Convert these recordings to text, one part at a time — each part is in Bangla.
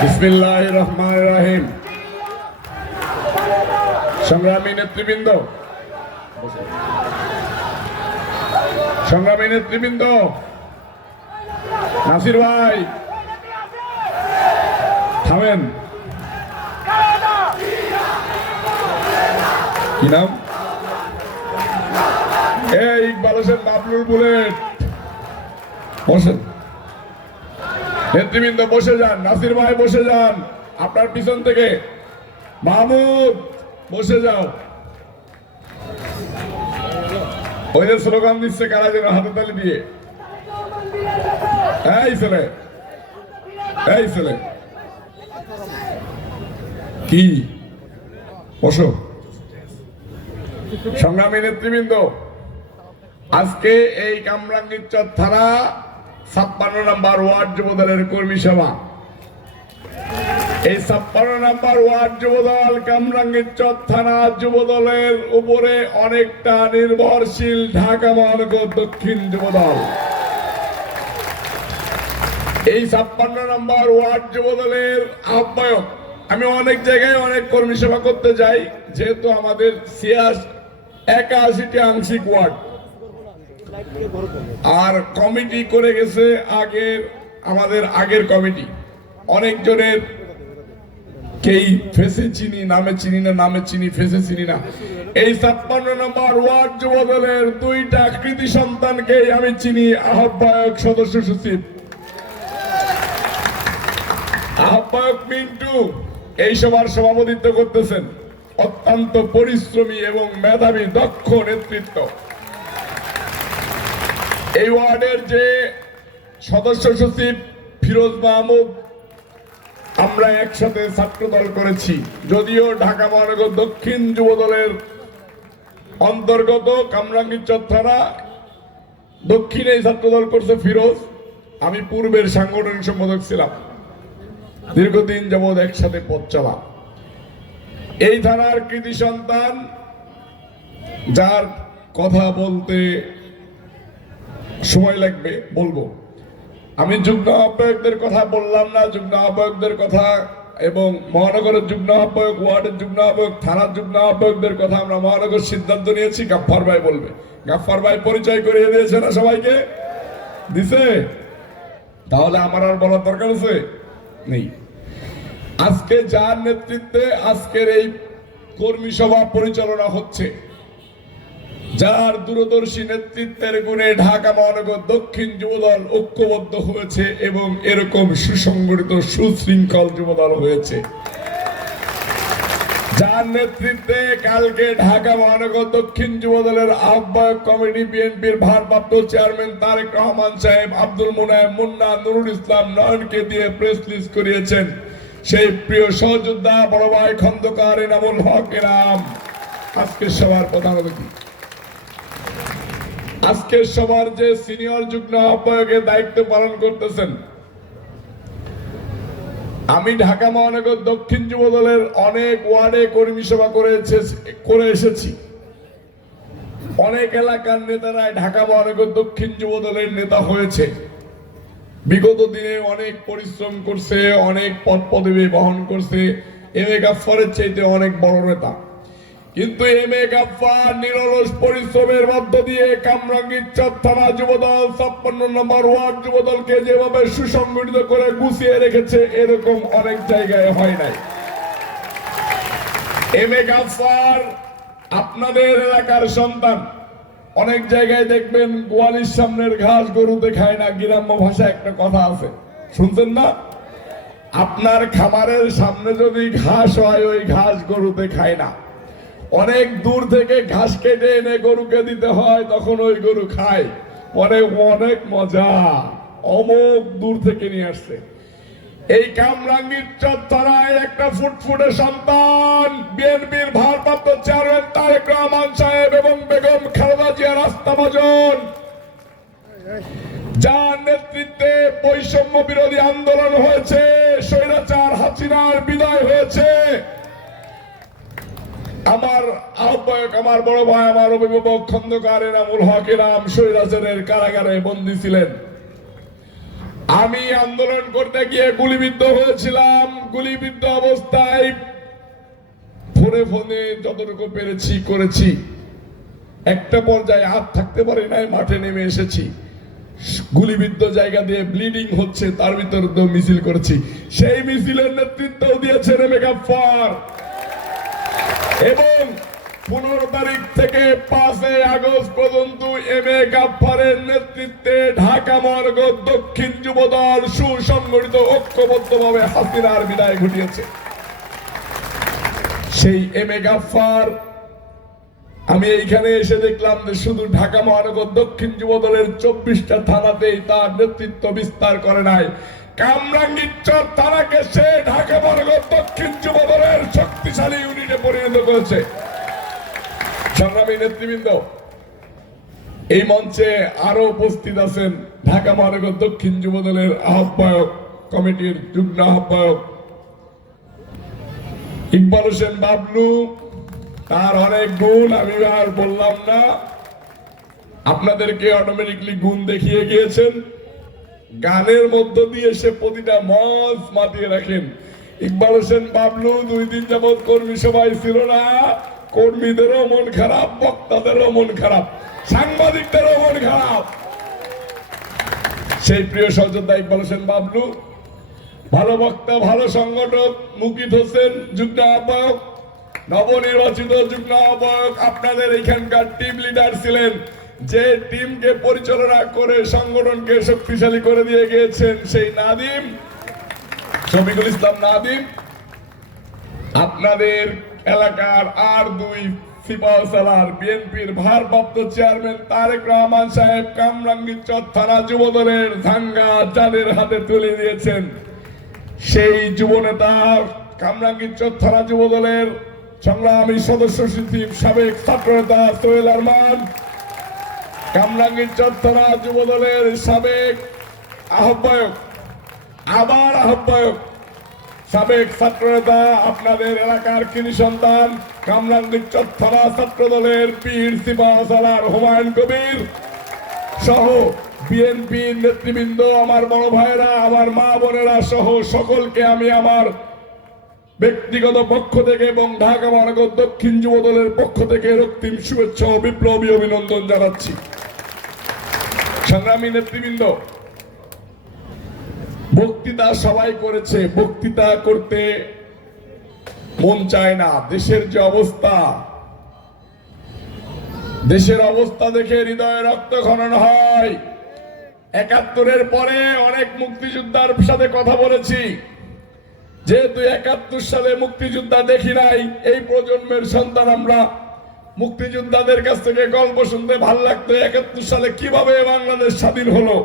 বিসমিল্লাহ রহমান রাহিম সংগ্রামী নেতৃবৃন্দ। সংগ্রামী নেতৃবৃন্দ। নাসির ভাই। থামেন। কি নাম? এই ইকবাল হোসেন বাবলুর বুলেট। বসেন। নেতৃবৃন্দ বসে যান, নাসির ভাই বসে যান। আপনার পিছন থেকে মাহমুদ, বসে যাও। ওই যে স্লোগান দিচ্ছে, কারা যেন হাতে তালি দিয়ে। এই ছেলে এই ছেলে। কি? বসো। সংগ্রামী নেতৃবৃন্দ, আজকে এই কামরাঙ্গীরচর থানা ছাপ্পান্ন নাম্বার ওয়ার্ড যুবদলের কর্মী সভা এই ছাপ্পান্ন নাম্বার ওয়ার্ড যুবদল কামরাঙ্গীরচর থানা যুবদলের উপরে অনেকটা নির্ভরশীল ঢাকা মহানগর দক্ষিণ যুবদল। এই ছাপ্পান্ন নাম্বার ওয়ার্ড যুবদলের আহ্বায়ক, আমি অনেক জায়গায় অনেক কর্মী সভা করতে যাই, যেহেতু আমাদের সিয়াস একাশিটি আংশিক ওয়ার্ড। আর কমিটি করে গেছে আগের, আমাদের আগের কমিটি। অনেকজনের কেই ফেসে চিনি, নামে চিনি না, নামে চিনি, ফেসে চিনি না। এই ছাপ্পান্ন নম্বর ওয়ার্ড যুব দলের দুইটা কৃতি সন্তানকে আমি চিনি, আহ্বায়ক সদস্য সচিব। আহ্বায়ক মিন্টু এই সভার সভাপতিত্ব করতেছেন। অত্যন্ত পরিশ্রমী এবং মেধাবী, দক্ষ নেতৃত্ব। এই ওয়ার্ডের যে সদস্য সচিব ফিরোজ মাহমুদ, আমরা একসাথে ছাত্র দল করেছি। যদিও ঢাকা মহানগর দক্ষিণ যুব দলের অন্তর্গত কামরাঙ্গীরচর থানা দক্ষিণে ছাত্র দল করছে ফিরোজ, আমি পূর্বের সাংগঠনিক সম্পাদক ছিলাম। দীর্ঘদিন যাবৎ একসাথে পথ চলা। এই থানার কৃতি সন্তান, যার কথা বলতে সময় লাগবে, বলব। আমি যুগ্ম আহ্বায়কদের কথা বললাম না, যুগ্ম আহ্বায়কদের কথা এবং মহানগরের যুগ্ম আহ্বায়ক, ওয়ার্ডের যুগ্ম আহ্বায়ক, থানার যুগ্ম আহ্বায়কদের কথা আমরা মহানগর সিদ্ধান্ত নিয়েছি, গাফফার ভাই বলবে। গাফফার ভাই পরিচয় করিয়ে দিয়েছে না সবাইকে? দিছে? তাহলে আমার আর বলার দরকার আছে? নেই। আজকে যার নেতৃত্বে আজকের এই কর্মী সভা পরিচালনা হচ্ছে যার দূরদর্শী নেতৃত্বের গুণে ঢাকা মহানগর দক্ষিণ যুবদল ঐক্যবদ্ধ হয়েছে এবং এরকম সুসংগঠিত, সুশৃঙ্খল যুবদল হয়েছে। যার নেতৃত্বে কালকে ঢাকা মহানগর দক্ষিণ যুবদলের আহ্বায়ক কমিটি বিএনপির ভারপ্রাপ্ত চেয়ারম্যান তারেক রহমান সাহেব, আব্দুল মুনায়েম মুন্না, নুরুল ইসলাম নয়নকে দিয়ে প্রেস রিলিজ করিয়েছেন। সেই প্রিয় সহযোদ্ধা, বড় ভাই খন্দকার এনামুল হক এরাম আজকের সবার প্রধান অতিথি। আজকের সবার যে সিনিয়র যুগ্ম আহ্বায়কের দায়িত্ব পালন করতেছেন, আমি ঢাকা মহানগর দক্ষিণ যুব দলের অনেক ওয়ার্ডে কর্মী সভা করে এসে- করে এসেছি। অনেক এলাকার নেতারাই ঢাকা মহানগর দক্ষিণ যুব দলের নেতা হয়েছে। বিগত দিনে অনেক পরিশ্রম করছে, অনেক পদ পদবি বহন করছে এম এ গাফারের চাইতে অনেক বড় নেতা। কিন্তু এম এ গাফার নিরলস পরিশ্রমের মধ্য দিয়ে কামরাঙ্গীর থানা যুবদল, ছাপ্পান্ন নম্বর ওয়ার্ড যুবদলকে যেভাবে সুসংগঠিত করে গুছিয়ে রেখেছে, এরকম অনেক জায়গায় হয় নাই। এম এ গাফার আপনাদের এলাকার সন্তান, অনেক জায়গায় দেখবেন গোয়ালির সামনের ঘাস গরুতে খায় না, গ্রাম্য ভাষায় একটা কথা আছে। শুনছেন না? আপনার খামারের সামনে যদি ঘাস হয়, ওই ঘাস গরুতে খায় না। অনেক দূর থেকে ঘাস কেটে এনে গরুকে দিতে হয়, তখন ওই গরু খায়। পরে অনেক মজা অমুক দূর থেকে নিয়ে আসছে। এই কামরাঙ্গীর চত্বরায় একটা ফুটফুটে সন্তান, বিএনপির ভারপ্রাপ্ত চেয়ারম্যান তারেক রহমান সাহেব এবং বেগম খালেদা জিয়া রাস্তা ভজন। যার নেতৃত্বে বৈষম্য বিরোধী আন্দোলন হয়েছে, স্বৈরাচার হাসিনার বিদায় হয়েছে। আমার আহ্বায়ক, আমার বড় ভাই, আমার অভিভাবক, খন্দকার এনামুল হক এনাম স্বৈরাচারের কারাগারে বন্দী ছিলেন। আমি আন্দোলন করতে গিয়ে গুলিবিদ্ধ হয়েছিলাম। গুলিবিদ্ধ অবস্থায় ফোনে ফোনে যতটুকু পেরেছি, করেছি। একটা পর্যায়ে হাত থাকতে পারে নাই, মাঠে নেমে এসেছি। গুলিবিদ্ধ জায়গা দিয়ে ব্লিডিং হচ্ছে, তার ভিতরে মিছিল করেছি। সেই মিছিলের নেতৃত্ব দিয়েছেন মেগাফার এবং পনেরো তারিখ থেকে পাঁচই আগস্ট পর্যন্ত এম এ গাফারের নেতৃত্বে ঢাকা মহানগর দক্ষিণ যুবদল সুসংগঠিত ঐক্যবদ্ধভাবে হাসিনার বিদায় ঘটিয়েছে। সেই এম এ গাফার আমি এইখানে এসে দেখলাম যে শুধু ঢাকা মহানগর দক্ষিণ যুবদলের চব্বিশটা থানাতেই তার নেতৃত্ব বিস্তার করে নাই। কামরাঙ্গীরচর থানাকে সে ঢাকা দক্ষিণ যুবদলের শক্তিশালী ইউনিটে পরিণত করেছে। এই মঞ্চে আরও উপস্থিত আছেন ঢাকা মহানগর দক্ষিণ যুবদলের আহ্বায়ক কমিটির যুগ্ম আহ্বায়ক ইকবাল হোসেন বাবলু। তার অনেক গুণ আমি আর বললাম না। আপনাদেরকে অটোমেটিকলি গুণ দেখিয়ে গিয়েছেন। গানের মধ্য দিয়ে সে প্রতিটা মঞ্চ মাতিয়ে রাখেন। ইকবাল হোসেন, বাবলু, দুই দিন যাবৎ কর্মী সবাই ছিল না। কর্মীদেরও মন খারাপ, বক্তাদেরও মন খারাপ, সাংবাদিকদেরও মন খারাপ। সেই প্রিয় সহযোদ্ধা ইকবাল হোসেন, বাবলু, ভালো বক্তা, ভালো সংগঠক, মুকিত হোসেন, যুগ্ম আহ্বায়ক, নবনির্বাচিত যুগ্ম আহ্বায়ক, আপনাদের এখানকার টিম লিডার ছিলেন। যে টিমকে পরিচালনা করে সংগঠনকে শক্তিশালী করে দিয়ে গিয়েছেন সেই নাদিম, শফিকুল ইসলাম নাদিম। আপনাদের এলাকার আর দুই ভারপ্রাপ্ত চেয়ারম্যান তারেক রহমান সাহেব যুবদলের ধাঙ্গা হাতে তুলে দিয়েছেন। সেই যুব নেতা কামরাঙ্গীর থানা যুবদলের সংগ্রামী সদস্য সচিব, সাবেক ছাত্র নেতা সোহেল আরমান কামরাঙ্গীর থানা যুবদলের সাবেক আহ্বায়ক, আবার আহ্বায়ক সাবেক ছাত্র নেতা আপনাদের এলাকার কৃষি সন্তান কামরাঙ্গীর চত্বরা ছাত্র দলের পীর সিপাহাসালার হুমায়ুন কবির সহ বিএনপি নেতৃবৃন্দ, আমার বড় ভাইরা আমার মা বোনেরা সহ সকলকে আমি আমার ব্যক্তিগত পক্ষ থেকে এবং ঢাকা মহানগর দক্ষিণ যুব দলের পক্ষ থেকে রক্তিম শুভেচ্ছা ও বিপ্লবী অভিনন্দন জানাচ্ছি। সংগ্রামী নেতৃবৃন্দ, বক্তৃতা সবাই করেছে, বক্তৃতা করতে মন চায় না। দেশের যে অবস্থা, দেশের অবস্থা দেখে হৃদয়ে রক্ত খনন হয়। একাত্তরের পরে অনেক মুক্তিযোদ্ধার সাথে কথা বলেছি। যেহেতু একাত্তর সালে মুক্তিযোদ্ধা দেখি নাই, এই প্রজন্মের সন্তান আমরা। মুক্তিযোদ্ধাদের কাছ থেকে গল্প শুনতে ভালো লাগতো একাত্তর সালে কীভাবে বাংলাদেশ স্বাধীন হলো।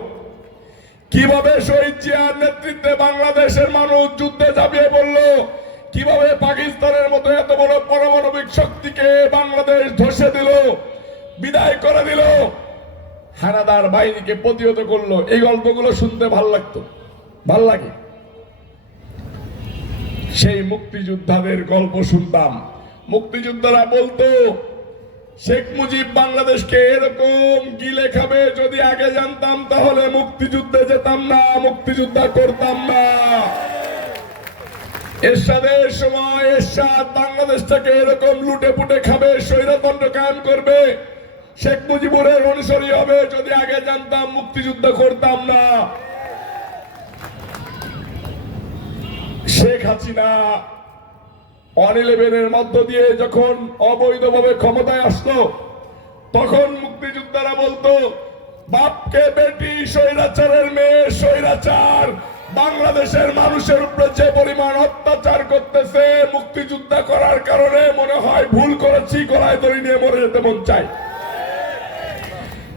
কীভাবে শহীদ জিয়ার নেতৃত্বে বাংলাদেশের মানুষ যুদ্ধে ঝাঁপিয়ে পড়ল। কীভাবে পাকিস্তানের মতো এত বড় পারমাণবিক শক্তিকে বাংলাদেশ ধসে দিল, বিদায় করে দিল। হানাদার বাহিনীকে প্রতিহত করল। এই গল্পগুলো শুনতে ভালো লাগতো। ভালো লাগে। সেই মুক্তিযোদ্ধাদের গল্প শুনতাম। মুক্তিযোদ্ধারা বলতো, শেখ মুজিব বাংলাদেশকে এরকম গিলে খাবে, যদি আগে জানতাম তাহলে মুক্তিযুদ্ধে যেতাম না, মুক্তিযোদ্ধা করতাম না। এরশাদের সময় এরশাদ বাংলাদেশটাকে এরকম লুটে পুটে খাবে, স্বৈরতন্ত্র কায়েম করবে। শেখ মুজিবুরের অনুসরী হবে, যদি আগে জানতাম মুক্তিযুদ্ধ করতাম না। শেখ হাসিনা অন ইলেভেনের মধ্য দিয়ে যখন অবৈধভাবে ক্ষমতায় আসলো, তখন মুক্তিযোদ্ধারা বলতো, বাপকে বেটি, স্বৈরাচারের মেয়ে, স্বৈরাচার। বাংলাদেশের মানুষের উপরে যে পরিমাণ অত্যাচার করতেছে, মুক্তিযোদ্ধা করার কারণে মনে হয় ভুল করেছি, গলায় দড়ি নিয়ে মরে যেতে মন চায়।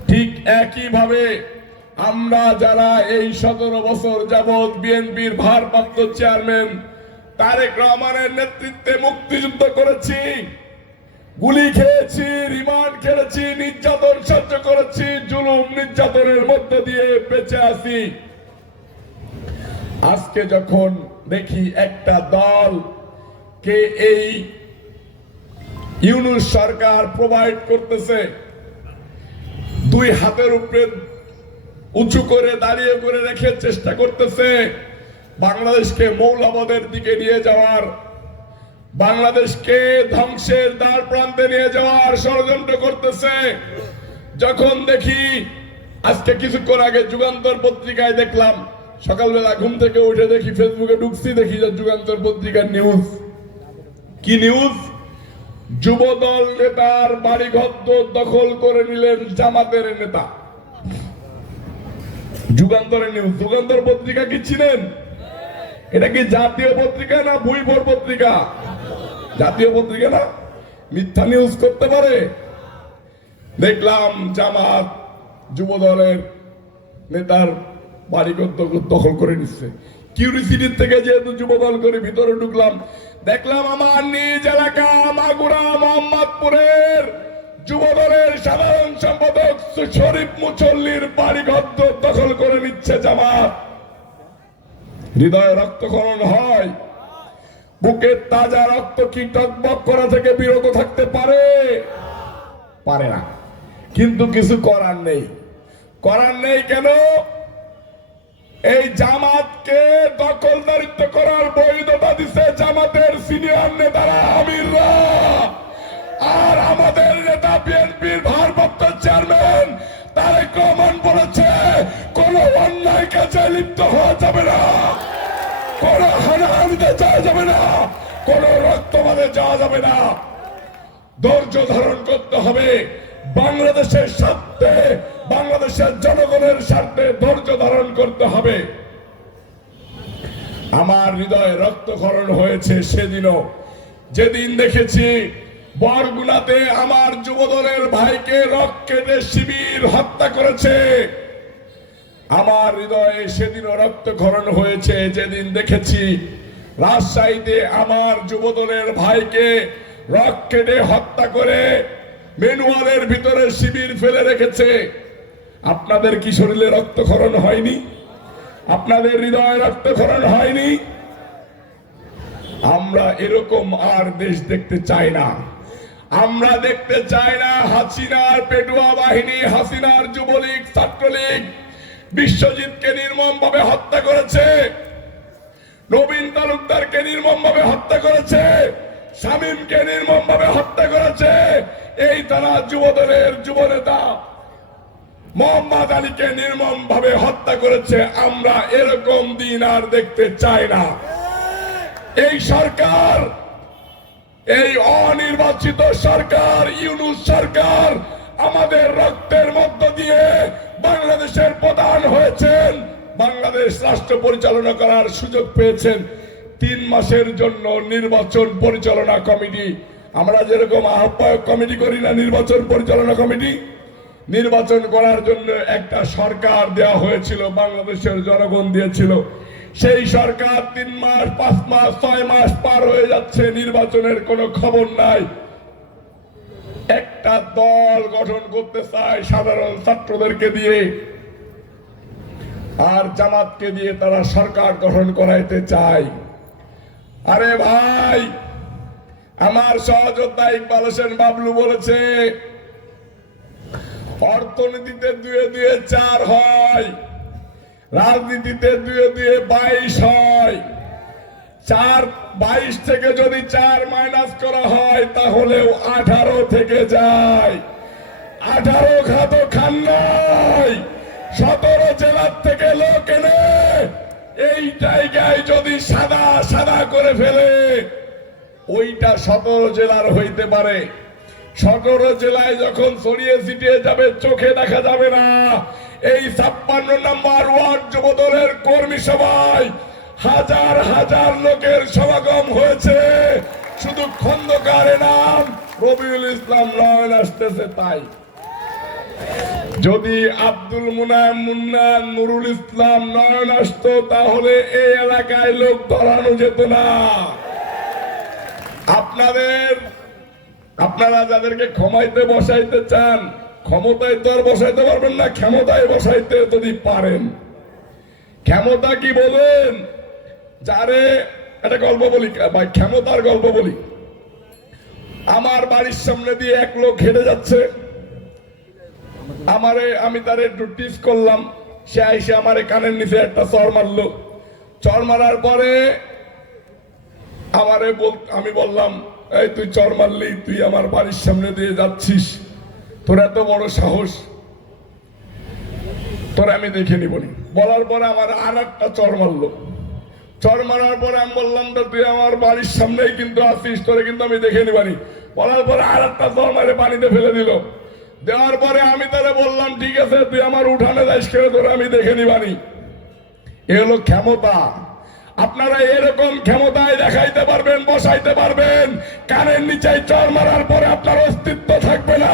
ঠিক একইভাবে আমরা যারা এই সতেরো বছর যাবৎ বিএনপির ভারপ্রাপ্ত চেয়ারম্যান তারেক রহমানের নেতৃত্বে মুক্তিযুদ্ধ করেছি, গুলি খেয়েছি, রিমান্ড খেলেছি, নির্যাতন সহ্য করেছি, জুলুম নির্যাতনের মধ্য দিয়ে বেঁচে আছি। আজকে যখন দেখি একটা দল কে এই ইউনুস সরকার প্রোভাইড করতেছে, দুই হাতের উপরে উঁচু করে দাঁড়িয়ে করে রেখে চেষ্টা করতেছে। বাংলাদেশকে মৌলবাদের দিকে নিয়ে যাওয়ার, বাংলাদেশকে ধ্বংসের দ্বার প্রান্তে নিয়ে যাওয়ার ষড়যন্ত্র করতেছে। যখন দেখি, আজকে কিছুক্ষণ আগে যুগান্তর পত্রিকায় দেখলাম, সকালবেলা ঘুম থেকে উঠে দেখি ফেসবুকে ঢুকছি, দেখি যে যুগান্তর পত্রিকার নিউজ কি নিউজ যুবদল নেতার বাড়িঘর দখল করে নিলেন জামাতের নেতা। যুগান্তরের নিউজ। যুগান্তর পত্রিকা কি ছিলেন? এটা কি জাতীয় পত্রিকা না ভুইভোর পত্রিকা? জাতীয় পত্রিকা না? মিথ্যা নিউজ করতে পারে? দেখলাম জামাত যুব দলের নেতার বাড়িঘর দখল- করে নিচ্ছে। কিউরিসিটির থেকে যেহেতু যুব দল করে ভিতরে ঢুকলাম, দেখলাম আমার নিজ এলাকা মাগুরা মোহাম্মদপুরের। যুব দলের সাধারণ সম্পাদক শরীফ মুচল্লির বাড়িঘর দখল করে নিচ্ছে জামাত। হৃদয়ে রক্তক্ষরণ হয়। বুকের তাজা রক্ত কি টকবক করা থেকে বিরত থাকতে পারে? পারে না। কিন্তু কিছু করার নেই। করার নেই কেন? এই জামাতকে দখলদারিত্ব করার বৈধতা দিছে জামাতের সিনিয়র নেতারা আমিররা আর আমাদের নেতা বিএনপির ভারপ্রাপ্ত চেয়ারম্যান তারেক রহমান বলেছে, কোন অন্যায় কাজে লিপ্ত হওয়া যাবে না, কোন হানাহানিতে যাওয়া যাবে না, কোন রক্তবাদে যাওয়া যাবে না। ধৈর্য ধারণ করতে হবে। বাংলাদেশের স্বার্থে, বাংলাদেশের জনগণের স্বার্থে ধৈর্য ধারণ করতে হবে। আমার হৃদয়ে রক্তক্ষরণ হয়েছে সেদিনও। যেদিন দেখেছি বরগুনাতে আমার যুবদলের ভাইকে রক কেটে শিবির হত্যা করেছে। আমার হৃদয়ে সেদিনও রক্তক্ষরণ হয়েছে, যেদিন দেখেছি রাজশাহীতে আমার যুবদলের ভাইকে রক কেটে হত্যা করে মেনুয়ালের ভিতরে শিবির ফেলে রেখেছে। আপনাদের কি শরীরে রক্তক্ষরণ হয়নি? আপনাদের হৃদয়ে রক্তক্ষরণ হয়নি? আমরা এরকম আর দেশ দেখতে চাই না। আমরা দেখতে চাই না হাসিনার পেটুয়া বাহিনী, হাসিনার যুবলীগ, ছাত্রলীগ। বিশ্বজিৎকে নির্মম ভাবে হত্যা করেছে। নবীন তালুকদারকে নির্মম ভাবে হত্যা করেছে। শামীমকে নির্মম ভাবে হত্যা করেছে। এই তারা যুবদলের যুব নেতা মোহাম্মদ আলীকে নির্মম ভাবে হত্যা করেছে। আমরা এরকম দিন আর দেখতে চাই না। এই সরকার এই অনির্বাচিত সরকার, ইউনুস সরকার আমাদের রক্তের মধ্য দিয়ে বাংলাদেশের প্রধান হয়েছেন। বাংলাদেশ রাষ্ট্র পরিচালনা করার সুযোগ পেয়েছেন। তিন মাসের জন্য নির্বাচন পরিচালনা কমিটি। আমরা যেরকম আহ্বায়ক কমিটি করি না নির্বাচন পরিচালনা কমিটি, নির্বাচন করার জন্য একটা সরকার দেওয়া হয়েছিল, বাংলাদেশের জনগণ দিয়েছিল। সেই সরকার তিন মাস, পাঁচ মাস, ছয় মাস পার হয়ে যাচ্ছে, নির্বাচনের কোনো খবর নাই। একটা দল গঠন করতে চায় সাধারণ ছাত্রদেরকে দিয়ে, আর জামাতকে দিয়ে তারা সরকার গঠন করাইতে চায়। আরে ভাই, আমার সহযোদ্ধা ইকবাল হোসেন বাবলু বলেছে, অর্থনীতিতে দুয়ে দুয়ে চার হয়। রাজনীতিতে দুয়ে দুয়ে বাইশ হয়। চার, বাইশ থেকে যদি চার মাইনাস করা হয়, তাহলেও আঠারো থেকে যায়। আঠারো খাতো খান নাই সতেরো জেলার থেকে লোক এনে এই জায়গায় যদি সাদা সাদা করে ফেলে, ওইটা সতেরো জেলার হইতে পারে। সতেরো জেলায় যখন ছড়িয়ে ছিটিয়ে যাবে, চোখে দেখা যাবে না। এই ছাপ্পান্ন নম্বর ওয়ার্ড যুবদলের কর্মী সভায় হাজার হাজার লোকের সমাগম হয়েছে। শুধু খন্দকারে নাম, রবিউল ইসলাম নয়ন আসতেছে তাই। যদি আব্দুল মুনায়ম মুন্না নুরুল ইসলাম নয়ন আসতো, তাহলে এই এলাকায় লোক ধরানো যেত না। আপনাদের, আপনারা যাদেরকে ক্ষমাইতে বসাইতে চান ক্ষমতায় তো আর বসাইতে পারবেন না, ক্ষমতায় বসাইতে যদি পারেন। ক্ষমতা কি বলেন? যারে একটা গল্প বলি, ভাই, ক্ষমতার গল্প বলি। আমার বাড়ির সামনে দিয়ে এক লোক হেঁটে যাচ্ছে। আমারে, আমি তার একটু টিস করলাম। সে এসে আমার কানের নিচে একটা চর মারলো। চর মারার পরে আমারে বল, আমি বললাম, এই, তুই চর মারলি, তুই আমার বাড়ির সামনে দিয়ে যাচ্ছিস। তোর এত বড় সাহস। তোর আমি দেখে নিবনি। বলার পরে আমার আর একটা চর মারলো। চর মারার পরে আমি বললাম, তো তুই আমার বাড়ির সামনেই কিন্তু আসিস তোরে কিন্তু আমি দেখে নিবানি। বলার পরে আর একটা চর মারে পানিতে ফেলে দিল। দেওয়ার পরে আমি তারে বললাম, ঠিক আছে, তুই আমার উঠানে যাইস করে তোরে আমি দেখে নিবানি। এ হলো ক্ষমতা। আপনারা এরকম ক্ষমতায় দেখাইতে পারবেন, বসাইতে পারবেন। কানের নিচে চর মারার পরে আপনার অস্তিত্ব থাকবে না।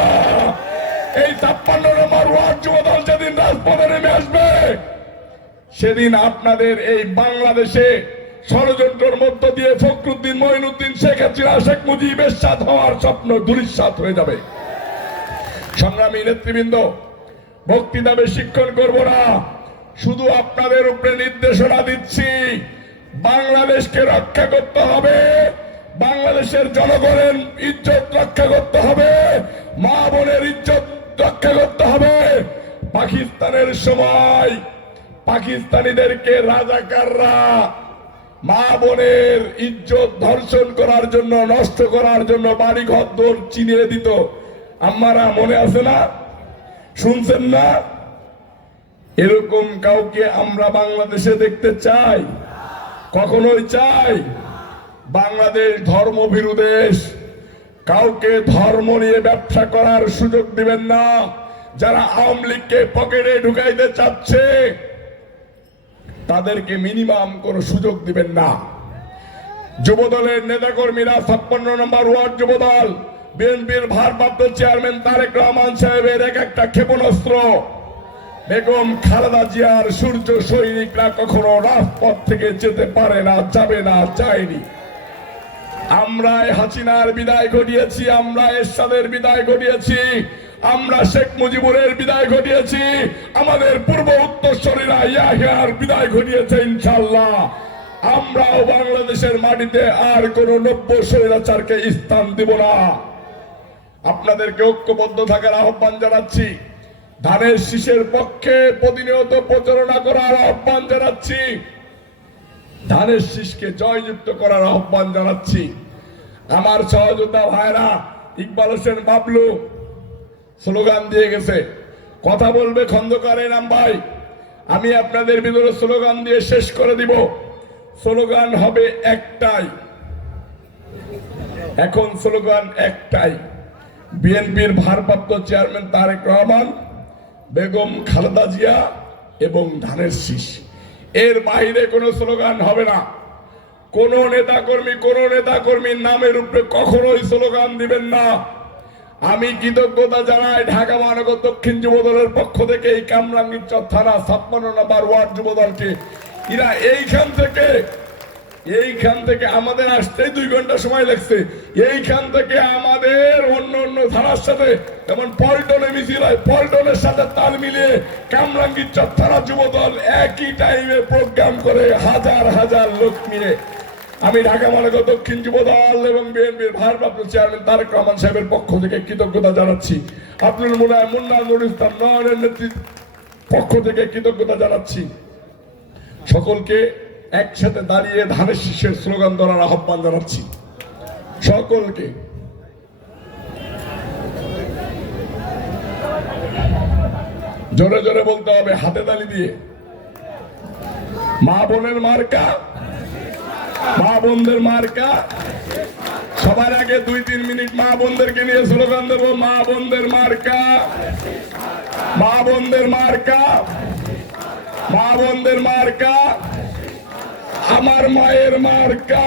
এই ছাপ্পান্ন নম্বর ওয়ার্ড যুবদল যেদিন রাজপথে নেমে আসবে, সেদিন আপনাদের এই বাংলাদেশে ষড়যন্ত্রের মধ্য দিয়ে ফখরুদ্দিন, মঈনুদ্দিন, শেখ হাসিনা, শেখ মুজিবের সাথ হওয়ার স্বপ্ন দুরিশ্বাত হয়ে যাবে। সংগ্রামী নেতৃবৃন্দ, বক্তৃতা বেশিক্ষণ করব না। শুধু আপনাদের উপরে নির্দেশনা দিচ্ছি। বাংলাদেশকে রক্ষা করতে হবে। বাংলাদেশের জনগণের ইজ্জত রক্ষা করতে হবে। মা বোনের ইজ্জত রক্ষা করতে হবে। পাকিস্তানের সময় পাকিস্তানিদেরকে রাজাকাররা মা বোনের ইজ্জত ধর্ষণ করার জন্য, নষ্ট করার জন্য বাড়ি ঘর দোর চিনিয়ে দিত। আমারা মনে আছে না? শুনছেন না? এরকম কাউকে আমরা বাংলাদেশে দেখতে চাই? কখনোই চাই বাংলাদেশ ধর্মভীরু দেশ কাউকে ধর্ম নিয়ে ব্যবসা করার সুযোগ দিবেন না। যারা আওয়ামী লীগকে পকেটে ঢুকাইতে চাচ্ছে, তাদেরকে মিনিমাম কোনো সুযোগ দিবেন না। যুবদলের নেতাকর্মীরা ছাপ্পান্ন নম্বর ওয়ার্ড যুবদল, বিএনপির ভারপ্রাপ্ত চেয়ারম্যান তারেক রহমান সাহেবের এক একটা ক্ষেপণাস্ত্র বেগম খালেদা জিয়ার সূর্য সৈনিকরা কখনো রাজপথ থেকে যেতে পারে না, যাবে না চায়নি আমরা হাসিনার বিদায় ঘটিয়েছি, আমরা এরশাদের বিদায় ঘটিয়েছি, আমরা শেখ মুজিবুরের বিদায় ঘটিয়েছি, আমাদের পূর্ব উত্তরসরীরা ইয়াহিয়ার বিদায় ঘটিয়েছে ইনশাল্লাহ আমরাও বাংলাদেশের মাটিতে আর কোন নব্য স্বৈরাচারকে স্থান দিব না। আপনাদেরকে ঐক্যবদ্ধ থাকার আহ্বান জানাচ্ছি। ধানের শীষের পক্ষে প্রতিনিয়ত প্রচারণা করার আহ্বান জানাচ্ছি। ধানের শীষকে জয়যুক্ত করার আহ্বান জানাচ্ছি। আমার সহযোদ্ধা ভাইরা, ইকবাল হোসেন বাবলু, স্লোগান দিয়ে গেছে। কথা বলবে খন্দকারে নাম ভাই। আমি আপনাদের ভিতরে স্লোগান দিয়ে শেষ করে দিব। স্লোগান হবে একটাই। এখন স্লোগান একটাই। বিএনপির ভারপ্রাপ্ত চেয়ারম্যান তারেক রহমান বেগম খালেদা জিয়া এবং ধানের শীষ। এর বাইরে কোনো স্লোগান হবে না। কোন নেতাকর্মী, কোন নেতাকর্মীর নামের উপরে কখনোই স্লোগান দিবেন না। আমি কৃতজ্ঞতা জানাই ঢাকা মহানগর দক্ষিণ যুবদলের পক্ষ থেকে এই কামরাঙ্গীরচর থানা ছাপ্পান্ন নম্বর ওয়ার্ড যুবদলকে এরা এইখান থেকে এইখান থেকে আমাদের আসতেই দুই ঘণ্টা সময় লাগছে। এইখান থেকে আমাদের অন্য অন্য ধারার সাথে, যেমন পল্টনে মিছিল হয়, পল্টনের সাথে তাল মিলিয়ে কামরাঙ্গীর চত্বরা যুবদল একই টাইমে প্রোগ্রাম করে হাজার হাজার লোক মিলে। আমি ঢাকা মহানগর দক্ষিণ যুবদল এবং বিএনপির ভারপ্রাপ্ত চেয়ারম্যান তারেক রহমান সাহেবের পক্ষ থেকে কৃতজ্ঞতা জানাচ্ছি। আব্দুল মুনায় মুন্না নুর ইসলাম নয়নের নেতৃত্ব পক্ষ থেকে কৃতজ্ঞতা জানাচ্ছি। সকলকে একসাথে দাঁড়িয়ে ধানের শীষের স্লোগান ধরার আহ্বান জানাচ্ছি। সকলকে। জোরে জোরে বলতে হবে, হাতে তালি দিয়ে। মা বোনের মার্কা, মা বোনদের মার্কা। সবার আগে দুই তিন মিনিট মা বোনদেরকে নিয়ে স্লোগান দেব মা বোনদের মার্কা। মা বোনদের মার্কা, মা বোনদের মার্কা। আমার মায়ের মার্কা।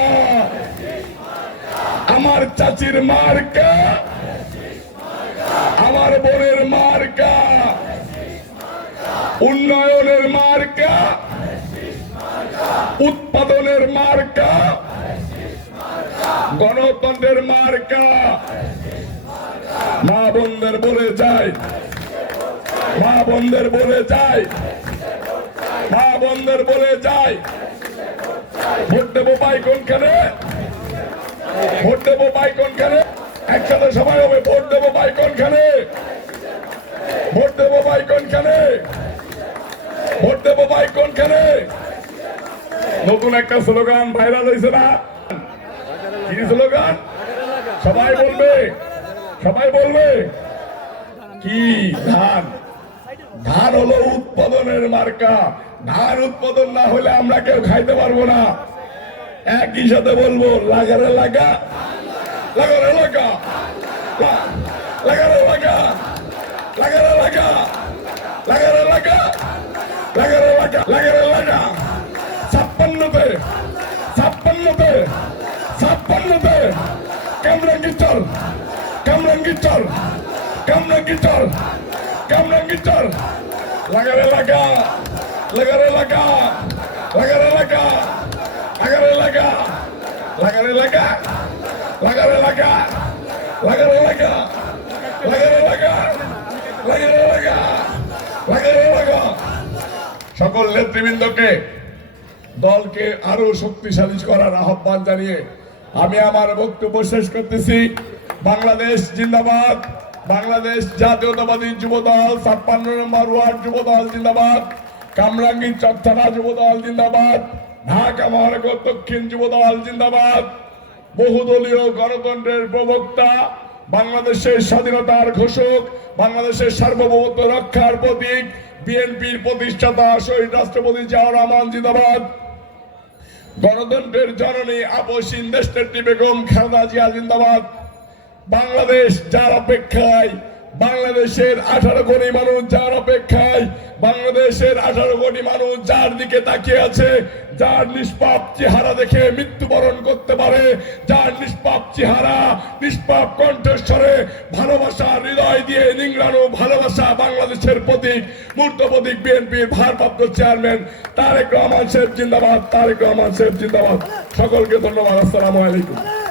আমার চাচির মার্কা। আমার বোনের মার্কা। উন্নয়নের মার্কা। উৎপাদনের মার্কা। গণতন্ত্রের মার্কা। মা বোনদের বলে যায়। মা বোনদের বলে যায়। মা বোনদের বলে যায়। ভোট দেবো পাই কোনখানে? ভোট দেবো পাই কোনখানে? একসাথে সবাই হবে, ভোট দেবো পাই কোনখানে? ভোট দেবো পাই কোনখানে? ভোট দেবো ভাই কোনখানে? নতুন একটা স্লোগান ভাইরাল হয়েছে না? কি স্লোগান? সবাই বলবে সবাই বলবে, কি ধান? ধান হলো উৎপাদনের মার্কা। ধান উৎপাদন না হলে আমরা কেউ খাইতে পারব না। একই সাথে বলব, লাগারে লাগা লাগারে লাগা লাগারে লাগা লাগারে লাগা লাগারে লাগা লাগারে লাগা লাগারে লাগা। ছাপ্পান্নতে ছাপ্পান্নতে ছাপ্পান্নতে। কামরাঙ্গি চল কামরাঙ্গি চল কামরাঙ্গি চল কামরাঙ্গি চল। লাগারে লাগা। লাগারে লাগা লাগারে লাগা লাগারে লাগা লাগারে লাগা লাগারে লাগা লাগারে লাগা লাগারে লাগা লাগারে লাগা লাগারে লাগা সকল নেতৃবৃন্দকে, দলকে আরও শক্তিশালী করার আহ্বান জানিয়ে আমি আমার বক্তব্য শেষ করতেছি। বাংলাদেশ জিন্দাবাদ। বাংলাদেশ জাতীয়তাবাদী যুব দল ছাপ্পান্ন নম্বর ওয়ার্ড যুব দল জিন্দাবাদ। কামরাঙ্গি চকথানা যুব দল জিন্দাবাদ। ঢাকা মহানগর দক্ষিণ যুব দল জিন্দাবাদ। বহুদলীয় গণতন্ত্রের প্রবক্তা, বাংলাদেশের স্বাধীনতার ঘোষক, বাংলাদেশের সার্বভৌমত্ব রক্ষার প্রতীক, বিএনপির প্রতিষ্ঠাতা শহীদ রাষ্ট্রপতি জিয়াউর রহমান জিন্দাবাদ। গণতন্ত্রের জননী আপসীন দেশনেত্রী বেগম খালেদা জিয়া জিন্দাবাদ। বাংলাদেশ যার অপেক্ষায় বাংলাদেশের আঠারো কোটি মানুষ যার অপেক্ষায়, বাংলাদেশের আঠারো কোটি মানুষ যার দিকে তাকিয়ে আছে, যার নিষ্পাপ চেহারা দেখে মৃত্যুবরণ করতে পারে, যার নিষ্পাপ চেহারা, নিষ্পাপ কণ্ঠস্বরে ভালোবাসা, হৃদয় দিয়ে নিংড়ানো ভালোবাসা বাংলাদেশের প্রতীক, মূর্ত প্রতীক বিএনপির ভারপ্রাপ্ত চেয়ারম্যান তারেক রহমান শেখ জিন্দাবাদ, তারেক রহমান শেখ জিন্দাবাদ। সকলকে ধন্যবাদ, আসসালামু আলাইকুম।